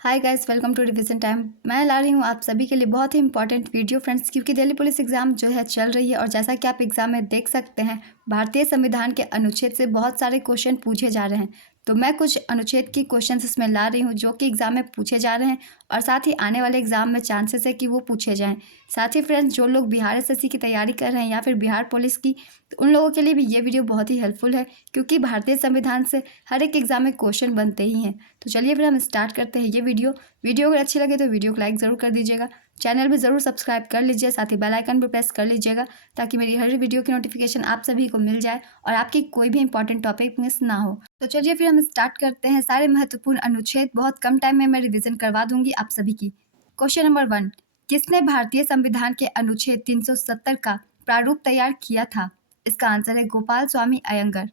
Hi guys, welcome to revision time. मैं ला रही हूँ आप सभी के लिए बहुत ही इंपॉर्टेंट वीडियो फ्रेंड्स, क्योंकि दिल्ली पुलिस एग्जाम जो है चल रही है और जैसा कि आप एग्जाम में देख सकते हैं, भारतीय संविधान के अनुच्छेद से बहुत सारे क्वेश्चन पूछे जा रहे हैं। तो मैं कुछ अनुच्छेद की क्वेश्चंस इसमें ला रही हूँ जो कि एग्जाम में पूछे जा रहे हैं और साथ ही आने वाले एग्जाम में चांसेस है कि वो पूछे जाएँ। साथ ही फ्रेंड्स, जो लोग बिहार एसएससी की तैयारी कर रहे हैं या फिर बिहार पुलिस की, तो उन लोगों के लिए भी ये वीडियो बहुत ही हेल्पफुल है, क्योंकि भारतीय संविधान से हर एक एग्जाम में क्वेश्चन बनते ही हैं। तो चलिए फिर हम स्टार्ट करते हैं ये वीडियो अगर अच्छी लगे तो वीडियो को लाइक ज़रूर कर दीजिएगा, चैनल भी ज़रूर सब्सक्राइब कर लीजिए, साथ ही बेल आइकन भी प्रेस कर लीजिएगा ताकि मेरी हर वीडियो की नोटिफिकेशन आप सभी को मिल जाए और आपकी कोई भी इंपॉर्टेंट टॉपिक मिस ना हो। तो चलिए फिर हम स्टार्ट करते हैं। सारे महत्वपूर्ण अनुच्छेद बहुत कम टाइम में मैं रिविजन करवा दूंगी आप सभी की। क्वेश्चन नंबर 1, किसने भारतीय संविधान के अनुच्छेद 370 का प्रारूप तैयार किया था? इसका आंसर है गोपाल स्वामी अयंगर।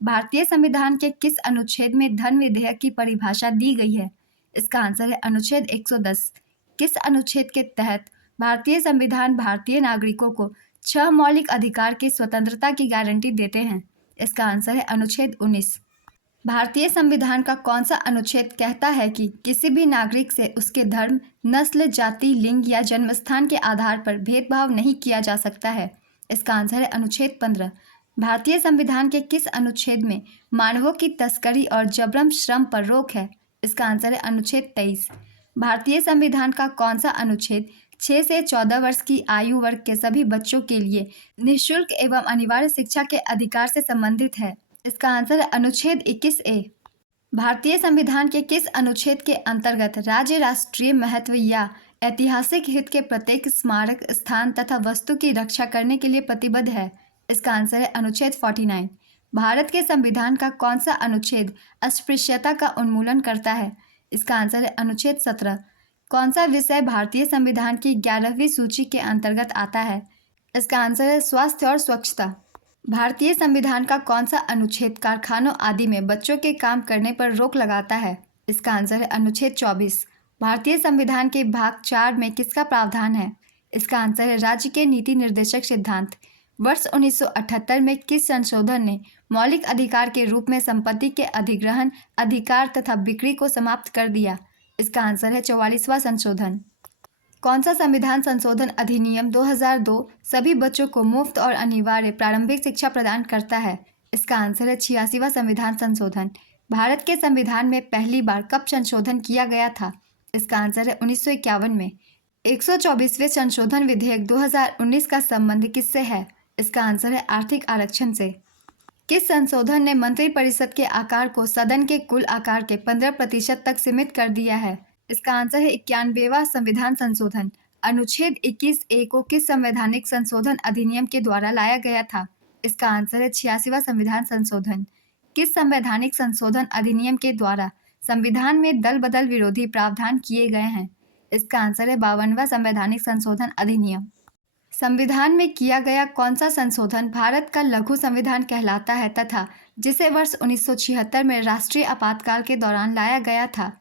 भारतीय संविधान के किस अनुच्छेद में धन विधेयक की परिभाषा दी गई है? इसका आंसर है अनुच्छेद 110। किस अनुच्छेद के तहत भारतीय संविधान भारतीय नागरिकों को 6 मौलिक अधिकार की स्वतंत्रता की गारंटी देते हैं? इसका आंसर है अनुच्छेद 19। भारतीय संविधान का कौन सा अनुच्छेद कहता है कि किसी भी नागरिक से उसके धर्म, नस्ल, जाति, लिंग या जन्मस्थान के आधार पर भेदभाव नहीं किया जा सकता है? इसका आंसर है अनुच्छेद 15। भारतीय संविधान के किस अनुच्छेद में मानवों की तस्करी और जबरन श्रम पर रोक है? इसका आंसर है अनुच्छेद 23। भारतीय संविधान का कौन सा अनुच्छेद 6 से 14 वर्ष की आयु वर्ग के सभी बच्चों के लिए निःशुल्क एवं अनिवार्य शिक्षा के अधिकार से संबंधित है? इसका आंसर है अनुच्छेद 21A। भारतीय संविधान के किस अनुच्छेद के अंतर्गत राज्य राष्ट्रीय महत्व या ऐतिहासिक हित के प्रत्येक स्मारक, स्थान तथा वस्तु की रक्षा करने के लिए प्रतिबद्ध है? इसका आंसर है अनुच्छेद 49। भारत के संविधान का कौन सा अनुच्छेद अस्पृश्यता का उन्मूलन करता है? इसका आंसर है अनुच्छेद 17। कौन सा विषय भारतीय संविधान की 11वीं सूची के अंतर्गत आता है? इसका आंसर है स्वास्थ्य और स्वच्छता। भारतीय संविधान का कौन सा अनुच्छेद कारखानों आदि में बच्चों के काम करने पर रोक लगाता है? इसका आंसर है अनुच्छेद 24। भारतीय संविधान के भाग 4 में किसका प्रावधान है? इसका आंसर है राज्य के नीति निर्देशक सिद्धांत। वर्ष 1978 में किस संशोधन ने मौलिक अधिकार के रूप में संपत्ति के अधिग्रहण, अधिकार तथा बिक्री को समाप्त कर दिया? इसका आंसर है 44वां संशोधन। कौन सा संविधान संशोधन अधिनियम 2002 सभी बच्चों को मुफ्त और अनिवार्य प्रारंभिक शिक्षा प्रदान करता है? इसका आंसर है 86वां संविधान संशोधन। भारत के संविधान में पहली बार कब संशोधन किया गया था? इसका आंसर है 1951 में। 124वें संशोधन विधेयक 2019 का संबंध किससे है? इसका आंसर है आर्थिक आरक्षण से। किस संशोधन ने मंत्रिपरिषद के आकार को सदन के कुल आकार के 15% तक सीमित कर दिया है? इसका आंसर है 91वां संविधान संशोधन। अनुच्छेद 21A को किस संवैधानिक संशोधन अधिनियम के द्वारा लाया गया था? इसका आंसर है 86वां संविधान संशोधन। किस संवैधानिक संशोधन अधिनियम के द्वारा संविधान में दल बदल विरोधी प्रावधान किए गए हैं? इसका आंसर है 52वां संवैधानिक संशोधन अधिनियम। संविधान में किया गया कौन सा संशोधन भारत का लघु संविधान कहलाता है तथा जिसे वर्ष 1976 में राष्ट्रीय आपातकाल के दौरान लाया गया था?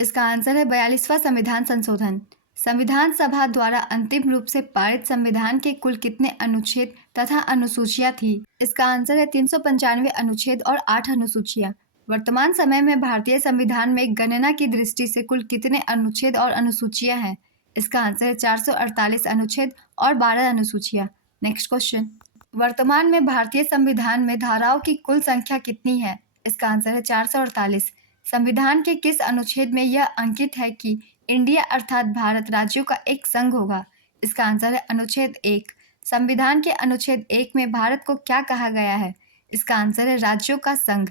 इसका आंसर है 42वां संविधान संशोधन। संविधान सभा द्वारा अंतिम रूप से पारित संविधान के कुल कितने अनुच्छेद तथा अनुसूचियां थी? इसका आंसर है 395 अनुच्छेद और 8 अनुसूचियां। वर्तमान समय में भारतीय संविधान में गणना की दृष्टि से कुल कितने अनुच्छेद और अनुसूचियां हैं? इसका आंसर है 448 अनुच्छेद और 12 अनुसूचियां। नेक्स्ट क्वेश्चन, वर्तमान में भारतीय संविधान में धाराओं की कुल संख्या कितनी है? इसका आंसर है 448। संविधान के किस अनुच्छेद में यह अंकित है कि इंडिया अर्थात भारत राज्यों का एक संघ होगा? इसका आंसर है अनुच्छेद 1। संविधान के अनुच्छेद 1 में भारत को क्या कहा गया है? इसका आंसर है राज्यों का संघ।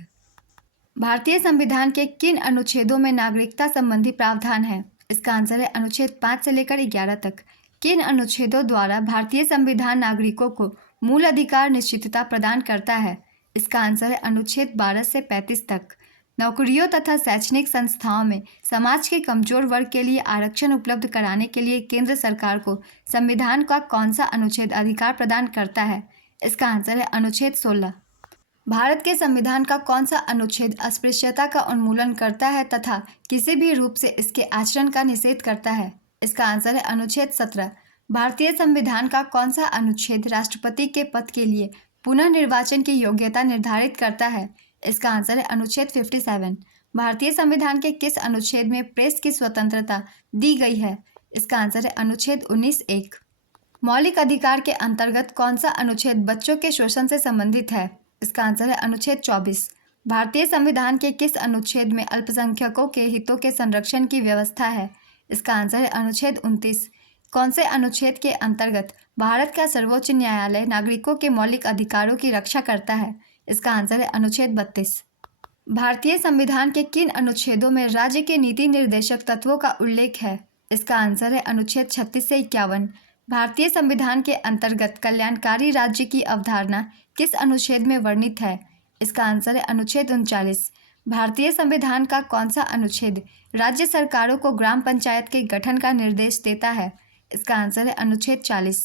भारतीय संविधान के किन अनुच्छेदों में नागरिकता संबंधी प्रावधान है? इसका आंसर है अनुच्छेद 5 से लेकर 11 तक। किन अनुच्छेदों द्वारा भारतीय संविधान नागरिकों को मूल अधिकार निश्चितता प्रदान करता है? इसका आंसर है अनुच्छेद 12 से 35 तक। नौकरियों तथा शैक्षणिक संस्थाओं में समाज के कमजोर वर्ग के लिए आरक्षण उपलब्ध कराने के लिए केंद्र सरकार को संविधान का कौन सा अनुच्छेद अधिकार प्रदान करता है? इसका आंसर है अनुच्छेद 16। भारत के संविधान का कौन सा अनुच्छेद अस्पृश्यता का उन्मूलन करता है तथा किसी भी रूप से इसके आचरण का निषेध करता है? इसका आंसर है अनुच्छेद 17। भारतीय संविधान का कौन सा अनुच्छेद राष्ट्रपति के पद के लिए पुनः निर्वाचन की योग्यता निर्धारित करता है? इसका आंसर है अनुच्छेद 57। भारतीय संविधान के किस अनुच्छेद में प्रेस की स्वतंत्रता दी गई है? इसका आंसर है अनुच्छेद 19(1). मौलिक अधिकार के अंतर्गत कौन सा अनुच्छेद बच्चों के शोषण से संबंधित है? इसका आंसर है अनुच्छेद 24। भारतीय संविधान के किस अनुच्छेद में अल्पसंख्यकों के हितों के संरक्षण की व्यवस्था है? इसका आंसर है अनुच्छेद 29। कौन से अनुच्छेद के अंतर्गत भारत का सर्वोच्च न्यायालय नागरिकों के मौलिक अधिकारों की रक्षा करता है? इसका आंसर है अनुच्छेद 32। भारतीय संविधान के किन अनुच्छेदों में राज्य के नीति निर्देशक तत्वों का उल्लेख है? इसका आंसर है अनुच्छेद 36 से 51। भारतीय संविधान के अंतर्गत कल्याणकारी राज्य की अवधारणा किस अनुच्छेद में वर्णित है? इसका आंसर है अनुच्छेद 39। भारतीय संविधान का कौन सा अनुच्छेद राज्य सरकारों को ग्राम पंचायत के गठन का निर्देश देता है? इसका आंसर है अनुच्छेद 40।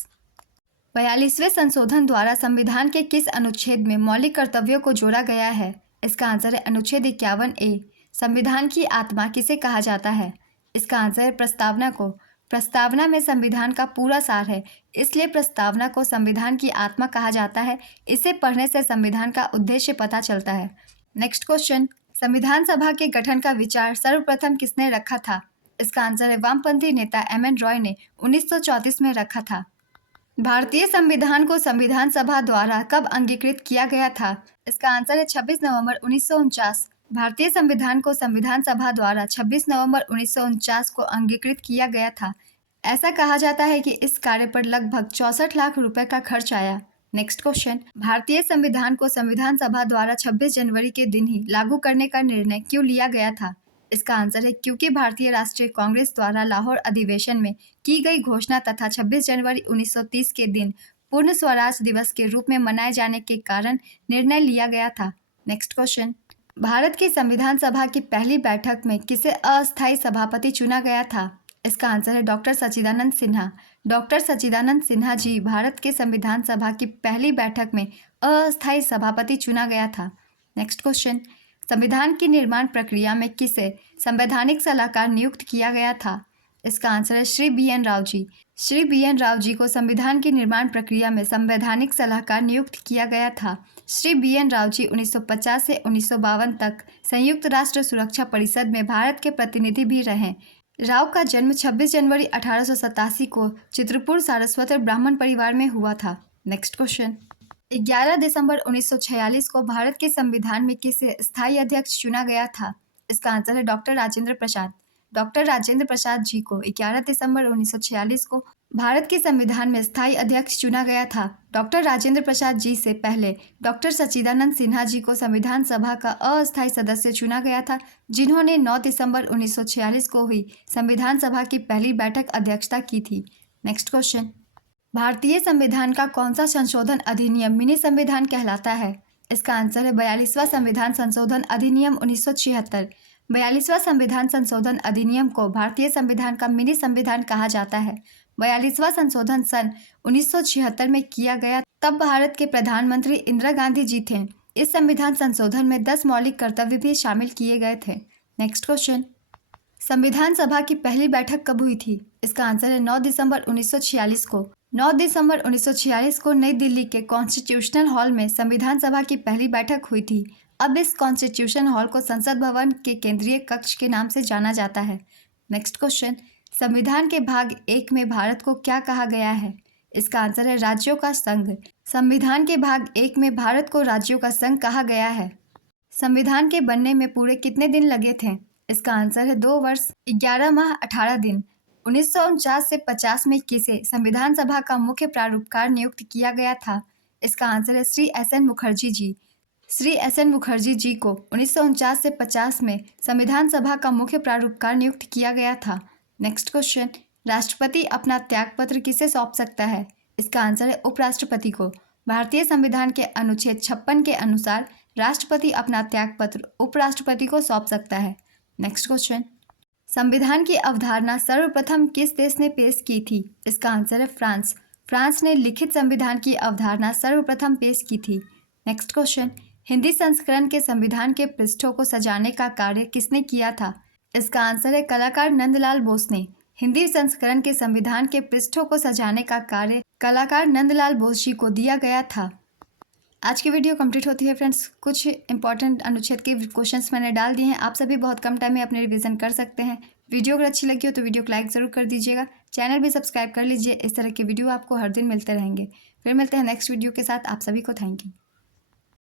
42वें संशोधन द्वारा संविधान के किस अनुच्छेद में मौलिक कर्तव्यों को जोड़ा गया है? इसका आंसर है अनुच्छेद 51(a). संविधान की आत्मा किसे कहा जाता है? इसका आंसर है प्रस्तावना को। प्रस्तावना में संविधान का पूरा सार है, इसलिए प्रस्तावना को संविधान की आत्मा कहा जाता है। इसे पढ़ने से संविधान का उद्देश्य पता चलता है। नेक्स्ट क्वेश्चन, संविधान सभा के गठन का विचार सर्वप्रथम किसने रखा था? इसका आंसर है वामपंथी नेता एम.एन. रॉय ने 1934 में रखा था। भारतीय संविधान को संविधान सभा द्वारा कब अंगीकृत किया गया था? इसका आंसर है 26 नवंबर 1949। भारतीय संविधान को संविधान सभा द्वारा 26 नवंबर 1949 को अंगीकृत किया गया था। ऐसा कहा जाता है कि इस कार्य पर लगभग 64 लाख रुपए का खर्च आया। नेक्स्ट क्वेश्चन, भारतीय संविधान को संविधान सभा द्वारा 26 जनवरी के दिन ही लागू करने का निर्णय क्यों लिया गया था? इसका आंसर है क्योंकि भारतीय राष्ट्रीय कांग्रेस द्वारा लाहौर अधिवेशन में की गई घोषणा तथा 26 जनवरी 1930 के दिन पूर्ण स्वराज दिवस के रूप में मनाए जाने के कारण निर्णय लिया गया था। नेक्स्ट क्वेश्चन, भारत की संविधान सभा की पहली बैठक में किसे अस्थायी सभापति चुना गया था? इसका आंसर है डॉक्टर सच्चिदानंद सिन्हा। डॉक्टर सच्चिदानंद सिन्हा जी भारत के संविधान सभा की पहली बैठक में अस्थायी सभापति चुना गया था। नेक्स्ट क्वेश्चन, संविधान की निर्माण प्रक्रिया में किसे संवैधानिक सलाहकार नियुक्त किया गया था? इसका आंसर है श्री बी.एन. राव जी। श्री बी.एन. राव जी को संविधान की निर्माण प्रक्रिया में संवैधानिक सलाहकार नियुक्त किया गया था। श्री बी.एन. राव जी 1950 से 1952 तक संयुक्त राष्ट्र सुरक्षा परिषद में भारत के प्रतिनिधि भी रहे। राव का जन्म 26 जनवरी 1887 को चित्रपुर सारस्वत ब्राह्मण परिवार में हुआ था। नेक्स्ट क्वेश्चन, 11 दिसंबर 1946 को भारत के संविधान में किसे स्थायी अध्यक्ष चुना गया था? इसका आंसर है डॉक्टर राजेंद्र प्रसाद। डॉक्टर राजेंद्र प्रसाद जी को 11 दिसंबर 1946 को भारत के संविधान में स्थायी अध्यक्ष चुना गया था। डॉक्टर राजेंद्र प्रसाद जी से पहले डॉक्टर सच्चिदानंद सिन्हा जी को संविधान सभा का अस्थायी सदस्य चुना गया था, जिन्होंने 9 दिसंबर 1946 को हुई संविधान सभा की पहली बैठक अध्यक्षता की थी। नेक्स्ट क्वेश्चन, भारतीय संविधान का कौन सा संशोधन अधिनियम मिनी संविधान कहलाता है? इसका आंसर है 42वां संविधान संशोधन अधिनियम 1976। 42वां संविधान संशोधन अधिनियम को भारतीय संविधान का मिनी संविधान कहा जाता है। 42वां संशोधन सन 1976 में किया गया, तब भारत के प्रधानमंत्री इंदिरा गांधी जी थे। इस संविधान संशोधन में 10 मौलिक कर्तव्य भी शामिल किए गए थे। नेक्स्ट क्वेश्चन, संविधान सभा की पहली बैठक कब हुई थी? इसका आंसर है 9 दिसंबर 1946 को। 9 दिसंबर 1946 को नई दिल्ली के कॉन्स्टिट्यूशनल हॉल में संविधान सभा की पहली बैठक हुई थी। अब इस कॉन्स्टिट्यूशन हॉल को संसद भवन के केंद्रीय कक्ष के नाम से जाना जाता है। नेक्स्ट क्वेश्चन, संविधान के भाग 1 में भारत को क्या कहा गया है? इसका आंसर है राज्यों का संघ। संविधान के भाग 1 में भारत को राज्यों का संघ कहा गया है। संविधान के बनने में पूरे कितने दिन लगे थे? इसका आंसर है 2 वर्ष 11 माह 18 दिन। 1949 से 50 में किसे संविधान सभा का मुख्य प्रारूपकार नियुक्त किया गया था? इसका आंसर है श्री एस.एन. मुखर्जी जी। श्री एस.एन. मुखर्जी जी को 1949 से 50 में संविधान सभा का मुख्य प्रारूपकार नियुक्त किया गया था। नेक्स्ट क्वेश्चन, राष्ट्रपति अपना त्यागपत्र किसे सौंप सकता है? इसका आंसर है उपराष्ट्रपति को। भारतीय संविधान के अनुच्छेद 56 के अनुसार राष्ट्रपति अपना त्यागपत्र उपराष्ट्रपति को सौंप सकता है। नेक्स्ट क्वेश्चन, संविधान की अवधारणा सर्वप्रथम किस देश ने पेश की थी? इसका आंसर है फ्रांस। फ्रांस ने लिखित संविधान की अवधारणा सर्वप्रथम पेश की थी। नेक्स्ट क्वेश्चन, हिंदी संस्करण के संविधान के पृष्ठों को सजाने का कार्य किसने किया था? इसका आंसर है कलाकार नंदलाल बोस ने। हिंदी संस्करण के संविधान के पृष्ठों को सजाने का कार्य कलाकार नंदलाल बोस जी को दिया गया था। आज की वीडियो कंप्लीट होती है फ्रेंड्स। कुछ इंपॉर्टेंट अनुच्छेद के क्वेश्चंस मैंने डाल दिए हैं, आप सभी बहुत कम टाइम में अपने रिवीजन कर सकते हैं। वीडियो अगर अच्छी लगी हो तो वीडियो को लाइक ज़रूर कर दीजिएगा, चैनल भी सब्सक्राइब कर लीजिए। इस तरह के वीडियो आपको हर दिन मिलते रहेंगे। फिर मिलते हैं नेक्स्ट वीडियो के साथ। आप सभी को थैंक यू।